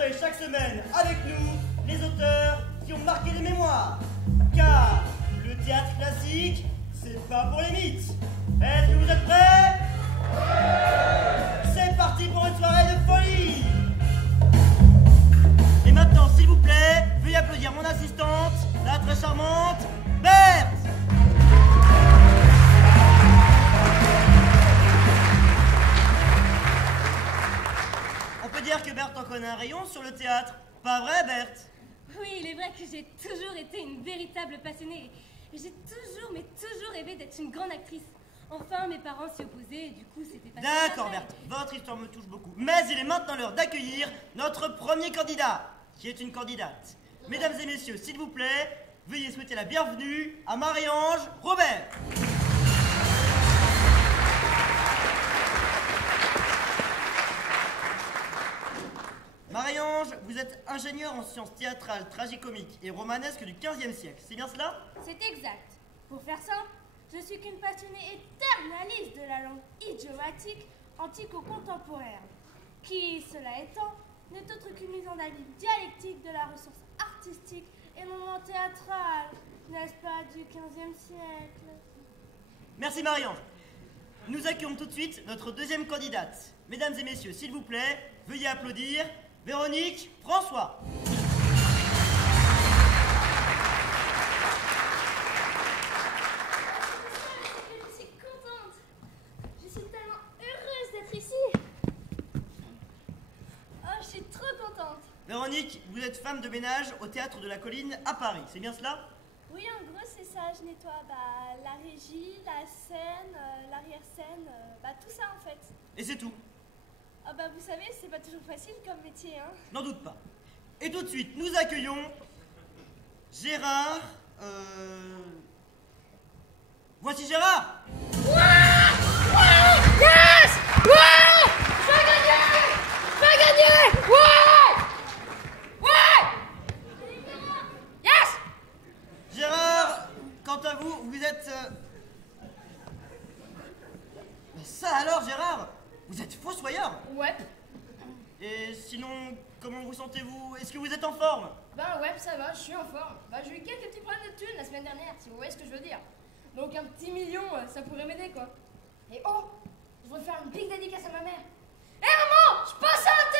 rencontrer chaque semaine avec nous les auteurs qui ont marqué les mémoires. Car le théâtre classique, c'est pas pour les mythes. Est-ce que vous êtes prêts? C'est parti pour une soirée de folie. Et maintenant, s'il vous plaît, veuillez applaudir mon assistante, la très charmante Berthe. On peut dire que Berthe en connaît un rayon sur le théâtre. Pas vrai, Berthe? Oui, il est vrai que j'ai toujours été une véritable passionnée. J'ai toujours, mais toujours rêvé d'être une grande actrice. Enfin, mes parents s'y opposaient et du coup, c'était pas... D'accord, Berthe, votre histoire me touche beaucoup. Mais il est maintenant l'heure d'accueillir notre premier candidat, qui est une candidate. Mesdames et messieurs, s'il vous plaît, veuillez souhaiter la bienvenue à Marie-Ange Robert. Marie-Ange, vous êtes ingénieure en sciences théâtrales, tragicomiques et romanesques du XVe siècle, c'est bien cela? C'est exact. Pour faire simple, je suis qu'une passionnée éternaliste de la langue idiomatique antico-contemporaine, qui, cela étant, n'est autre qu'une mise en avis dialectique de la ressource artistique et moment théâtral, n'est-ce pas, du XVe siècle? Merci Marie-Ange. Nous accueillons tout de suite notre deuxième candidate. Mesdames et messieurs, s'il vous plaît, veuillez applaudir Véronique François. Je suis contente. Je suis tellement heureuse d'être ici. Oh, je suis trop contente. Véronique, vous êtes femme de ménage au Théâtre de la Colline à Paris, c'est bien cela? Oui, en gros, c'est ça. Je nettoie la régie, la scène, l'arrière-scène, tout ça en fait. Et c'est tout? Ah vous savez, c'est pas toujours facile comme métier, hein. N'en doute pas. Et tout de suite, nous accueillons Gérard. Voici Gérard. Yes! Ouais! Je vais gagner! Je vais gagner! Ouais! Ouais! Yes! Gérard, quant à vous, vous êtes... Mais ça alors, Gérard? Vous êtes fossoyeur? Ouais. Et sinon, comment vous sentez-vous? Est-ce que vous êtes en forme? Ouais, ça va, je suis en forme. J'ai eu quelques petits problèmes de thunes la semaine dernière, si vous voyez ce que je veux dire. Donc un petit million, ça pourrait m'aider, quoi. Et oh, je voudrais faire une big dédicace à ma mère. Hé maman, je passe à la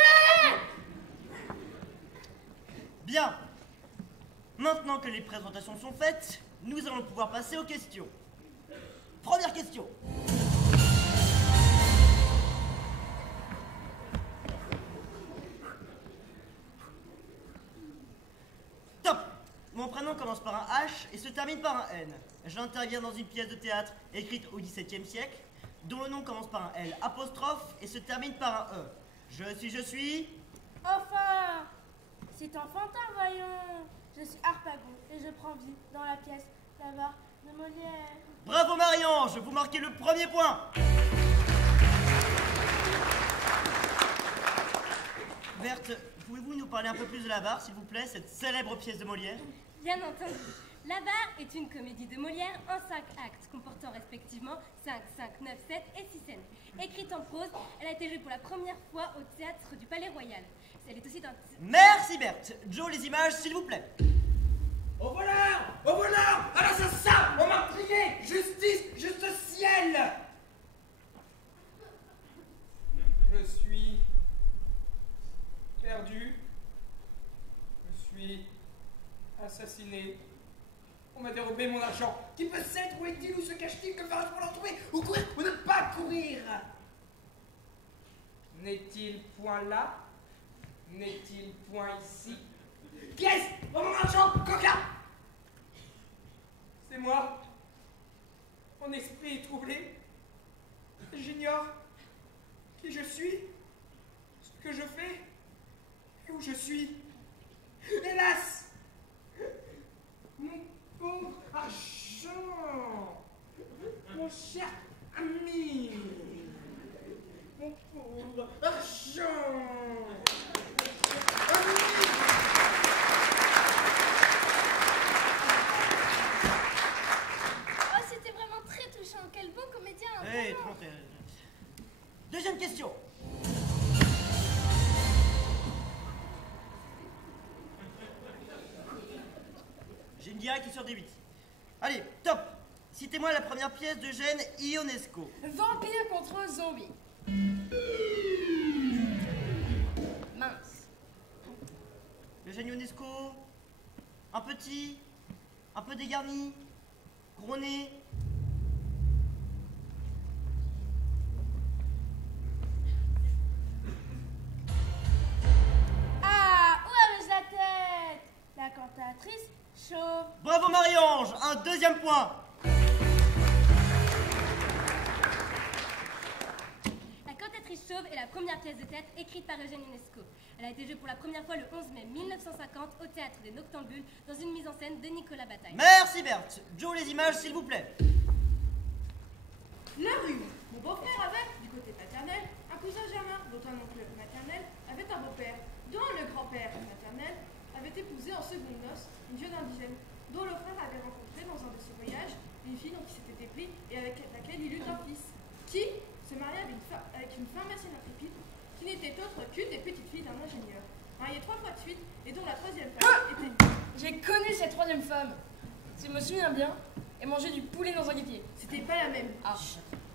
télé! Bien. Maintenant que les présentations sont faites, nous allons pouvoir passer aux questions. Première question. Top. Mon prénom commence par un H et se termine par un N. J'interviens dans une pièce de théâtre écrite au XVIIe siècle, dont le nom commence par un L apostrophe et se termine par un E. Je suis... Enfin, c'est enfantin, voyons. Je suis Harpagon et je prends vie dans la pièce d'Avare de Molière. Bravo Marie-Ange, vous marquez le premier point. Berthe, pouvez-vous nous parler un peu plus de l'Avare, s'il vous plaît, cette célèbre pièce de Molière? Bien entendu. L'Avare est une comédie de Molière en 5 actes, comportant respectivement 5, 5, 9, 7 et 6 scènes. Écrite en prose, elle a été jouée pour la première fois au théâtre du Palais Royal. Elle est aussi dans... Merci Berthe. Joe, les images, s'il vous plaît. Au voleur! Au voleur! À l'assassin! Au meurtrier! Justice! Juste ciel! Je suis perdu. Je suis assassiné. On m'a dérobé mon argent. Qui peut s'être? Où est-il? Où se cache-t-il? Que faire-je pour le retrouver? Ou courir ou ne pas courir? N'est-il point là? N'est-il point ici? Qui est-ce? Mon argent, coquin! C'est moi. Mon esprit est troublé. J'ignore qui je suis, ce que je fais et où je suis. Hélas! Mon pauvre argent! Mon cher ami! Mon pauvre argent! Oh, c'était vraiment très touchant. Quel beau comédien. Hey, vraiment. Deuxième question. direct sur D8. Allez, top. Citez-moi la première pièce d'Eugène Ionesco. Vampire contre zombie. Mince. Eugène Ionesco. Un petit. Un peu dégarni. Gros nez. Ah, où avais-je la tête? La cantatrice chauve. Bravo Marie-Ange, un deuxième point. La cantatrice chauve est la première pièce de théâtre écrite par Eugène Ionesco. Elle a été jouée pour la première fois le 11 mai 1950 au théâtre des Noctambules dans une mise en scène de Nicolas Bataille. Merci Berthe. Joe, les images s'il vous plaît. La rue. Mon beau-frère avait, du côté paternel, un cousin germain dont un oncle maternel avait un beau-père, dont le grand-père maternel avait épousé en seconde noces une jeune indigène, dont le frère avait rencontré dans un de ses voyages une fille dont il s'était épris et avec laquelle il eut un fils, qui se maria avec une pharmacienne intrépide qui n'était autre qu'une des petites filles d'un ingénieur, mariée 3 fois de suite et dont la troisième femme était... J'ai connu cette troisième femme. Si je me souviens bien, elle mangeait du poulet dans un guépier. C'était pas la même. Ah.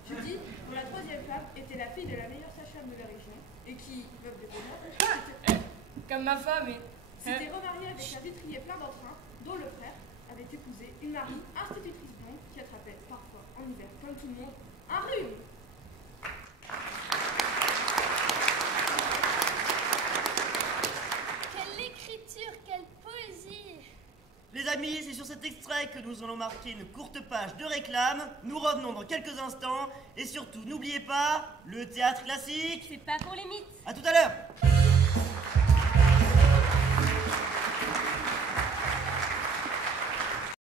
Je dis, dont la troisième femme était la fille de la meilleure sage-femme de la région et qui, veuve de bonheur, Comme ma femme et... s'était remariée avec un vitrier plein d'entrain dont le frère avait épousé une Marie, institutrice blonde, qui attrapait parfois, en hiver, comme tout le monde, un rhume. Quelle écriture, quelle poésie! Les amis, c'est sur cet extrait que nous allons marquer une courte page de réclame. Nous revenons dans quelques instants. Et surtout, n'oubliez pas, le théâtre classique. C'est pas pour les mythes. À tout à l'heure.